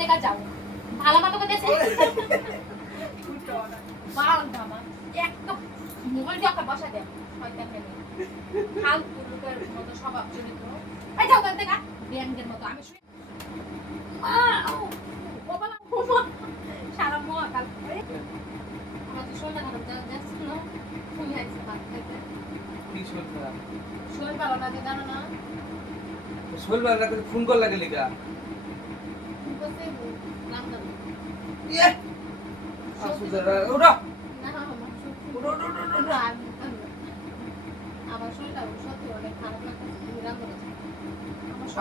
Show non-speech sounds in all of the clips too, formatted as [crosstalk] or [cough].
দেখা যাও। ভালো মতো করতেছে বাল। দামা একদম মোবাইল দিয়ে একটা বসা দেয়। শয়তান মেয়ে ফালতু লোকের মতো স্বভাব চরিত্র এই যাও তার দেখা ব্যাংকের মতো। আমি শুনি বাবা, সারা মোয়া কাল আমার তো শরীরটা খারাপ যা- যাচ্ছিল। তুমি আইসে ভাত খাইতে কি খারাপ শরীর ভালো না জানো ভালো লাগলে ফোন কর লাগে লিগা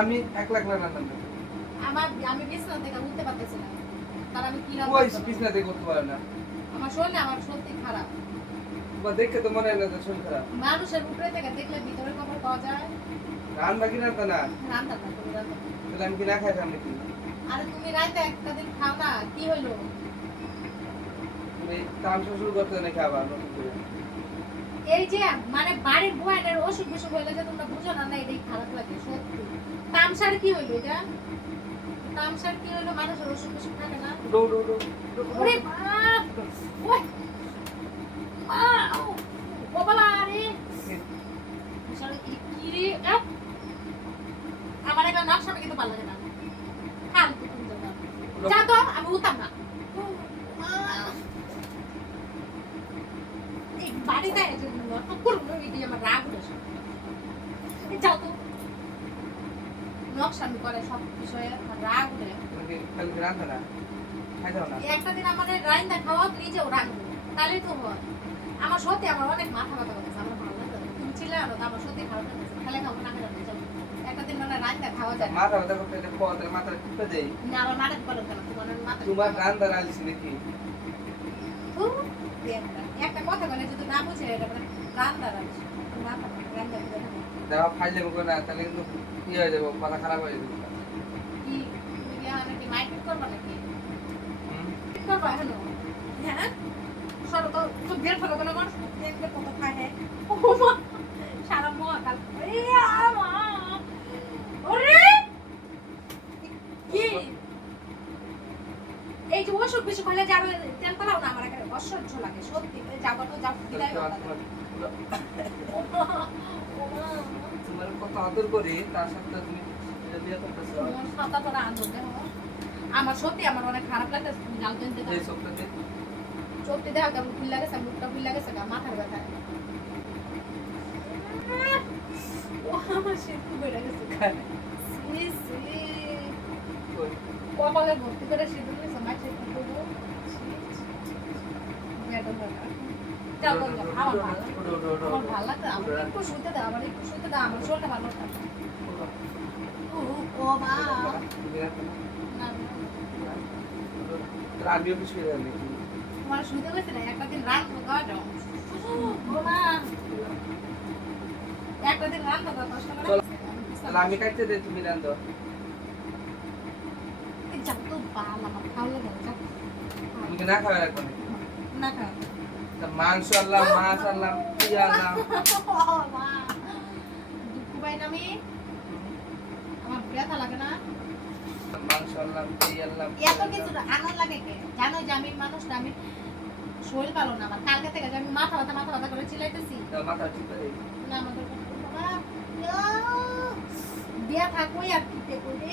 আমি এক লাখ রান্না আমার আমি বিছানা থেকে উঠতে পারতেছি না। তার আমি কি ওই বিছনা থেকে করতে পারে না। আমার শরীর আমার সত্যি খারাপ। বা দেখে তো মনে হয় না শরীর খারাপ। মানুষের উপরে থেকে দেখলে ভিতরে খবর পাওয়া যায়। রান্না কি রান্না না? রান্না না তুমি রান্না করো। তাহলে আমি কি না খাই সামনে কি? আরে তুমি রাইতে একটা দিন খাও না কি তুমি করতে নাকি আবার এই যে মানে বাড়ির বয়ানের অসুখ বিসুখ হইলে যে তোমরা বুঝো না না এটাই খারাপ লাগে সত্যি তামসার কি হইল এটা তামসার কি হইল মানুষের অসুখ বিসুখ থাকে না। ওরে বাপ! ওই! বাবা রে! কি রে? আমার নকশা কিন্তু ভালো লাগে না। ফালতু তুমি তো না। যা তো, আমি উঠতাম না। আহ! এই বাড়িতে আমার রাগ। এই যাও তো। নকশামি করে সব বিষয়ে রাগ উঠে তুমি কি খালি কি রান্না না? খাই দাও না। একটা দিন আমাদের রাইন্দা খাওয়া নিজেও রাখব তাহলেই তো হয়। আমার সত্যি আমার অনেক মাথা ব্যথা করতেছে আমার ভালো লাগে না। তুমি চিল্লা না আমার সত্যি খারাপ লাগতেছে খালে খাব না খারাপ যাব একটা দিন মানে রাইন্দা খাওয়া যায়। মাথা ব্যথা করতে খাওয়া তাহলে মাথা টিপে দেই না, আমার মাথা বলো কেন তোমার মাথা তোমার রান্না রাঁধছি নাকি? কথা বলে যদি না বুঝে এটা মানে রান্দা রাখছি। দেখো খাইলে মুখে না। তাহলে কিন্তু কি হয়ে যাব কথা খারাপ হয়ে যাবে। কি নাকি মাইক করবা নাকি? ঠিক করবা এখন? হ্যাঁ? সরো তো তো বের ফেলো কেন দেখবে কত খায় হ্যাঁ সারা মোয়া কাল এ আমা ওরে কি এই যে অসুখ বিসুখ হলে যাবে তেল পালাও না আমার এখানে অসহ্য লাগে সত্যি। যাব তো যাব বিদায় [laughs] তোমার কত আদর করি তার সাথে তুমি বিয়ে করতেছো? আমার সত্যি আমার অনেক খারাপ লাগে তুমি গাল কিনতে যে চোখটি দেখা কেমন ফুল লাগেছে মুখটা ফুল লাগেছে মাথার ব্যথায় ও আমার শীত বেড়ে গেছে। কই? কপালে ভর্তি করে শুতে আমিও কিছু তোমার শুতে গেছে না? একটা দিন রাত একটা দিন রাত দাও কষ্ট করে আমি কাটতে দে তুমি রান্ধো। আনন্দ লাগে কে জানো যে আমি আমি শরীর ভালো না আমার কালকে থেকে আমি মাথা ব্যথা মাথা ব্যথা করে চিলাইতেছি মাথা না আমাদের কই আর কি করে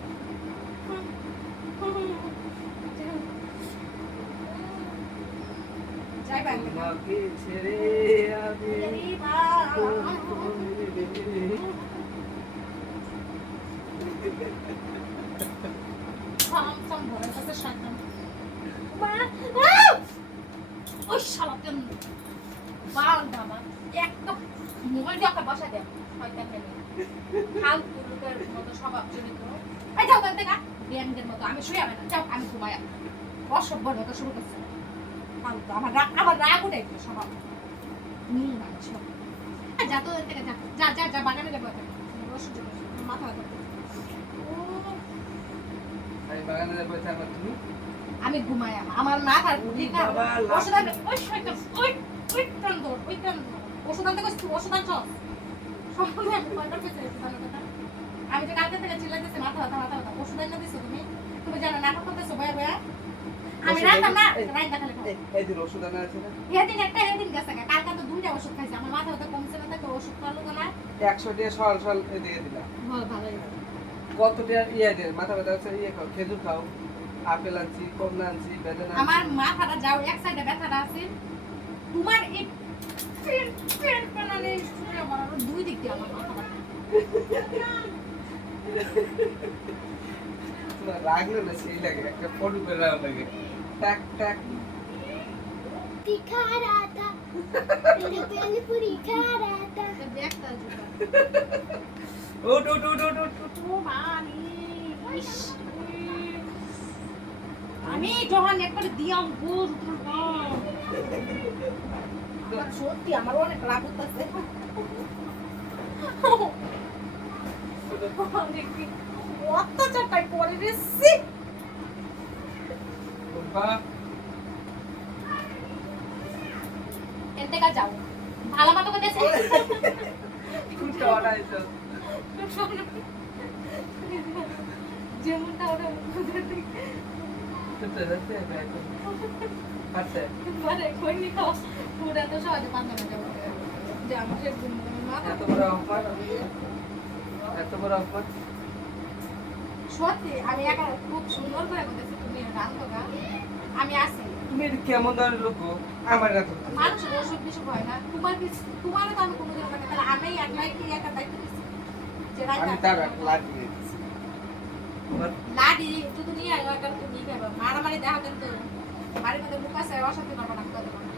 তোমাকে ছেড়ে আমি একদম মোবাইল দিয়ে একটা বসা দেয় ফালতু লোকের মতো স্বভাব চরিত্র এই যাও তার মতো। আমি শুয়ে যাও আমি ঘুমাই অসভ্যর মতো শুরু করছে। আমার রাগ আমার স্বভাব। নীল মানুষ যা তো থেকে যা যা যা যা বাগানে যাব মাথা আমি বাগানে যাব তুমি? আমি ঘুমাই আমার মাথার ওষুধ ওই শয়তান ওই ওই টান ওষুধ আনতে ওষুধ আনছ আমি না? আমি যে কালকে থেকে চিল্লাইতেছি মাথা ব্যথা মাথা ব্যথা ওষুধ এনে দিছো তুমি? তুমি জানো না নাটক করতেছো বয়া বয়া? আমি রাখতাম না এই- রাইন্দা খালি খাও এই এই দিন ওষুধ আনা আছে না? এদিন একটা এদিন গেছে। কালকে তো দুইটা ওষুধ খাইছি আমার মাথা ব্যথা কমছে না তাকে ওষুধ খাওয়ালো তো না। একশো টাকা সল সল এদিকে দিলাম। ভালো ভালোই কত টাকা ইয়ে দিয়ে মাথা ব্যথা হচ্ছে ইয়ে খাও খেজুর খাও আপেল আনছি কমলা আনছি বেদানা আমার মাথাটা যাও এক সাইডে ব্যথাটা আছে। তোমার এই পেন শুয়ে বড় দুই দিক দিয়ে আমার মাথাটা তোমার [laughs] রাগলে না সেই লাগে একটা ফটো করে রাখা লাগে টাক টাক दिखा रहा था मेरे पहले पूरी खा रहा था দেখতা জুতা উঠ উঠ উঠ উঠ উঠ উঠ। ও মানি ইস আমি যখন একবার দিয়াম গোর আমার সত্যি আমার অনেক রাগ হতেছে অত্যাচারটাই করে যাও ভালো মতো অনাইছো। যেমনটা ওরা যাচ্ছে, ব্যাগ। হাঁটছে। মানে কইনি তো পুরা তো সহজে পান্তা না যে আমার সে মাথা এত বড় এত বড় অপমান সত্যি আমি একা খুব সুন্দর করে বলতেছি তুমি রান্ধো গা আমি আসি তুমি কেমন ধরনের লোক আমার এত মানুষের অসুখ বিসুখ হয় না। তোমার কি তোমার তো আমি কোনো দিন না তাহলে আমি একলাই কি একটা দায়িত্ব দিচ্ছি যে আমি তার এক লাডি তুই নিয়ে আয় একটা তুই নিয়ে যাবে। মারামারি দেখা কিন্তু বাড়ির মধ্যে মুখ আছে অশান্তি করব না না।